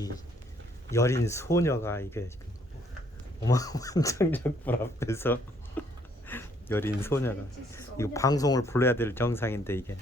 이 여린 소녀가 이게 지금 어마어마한 장작불 앞에서 여린 소녀가 이거 방송을 불러야 될 정상인데 이게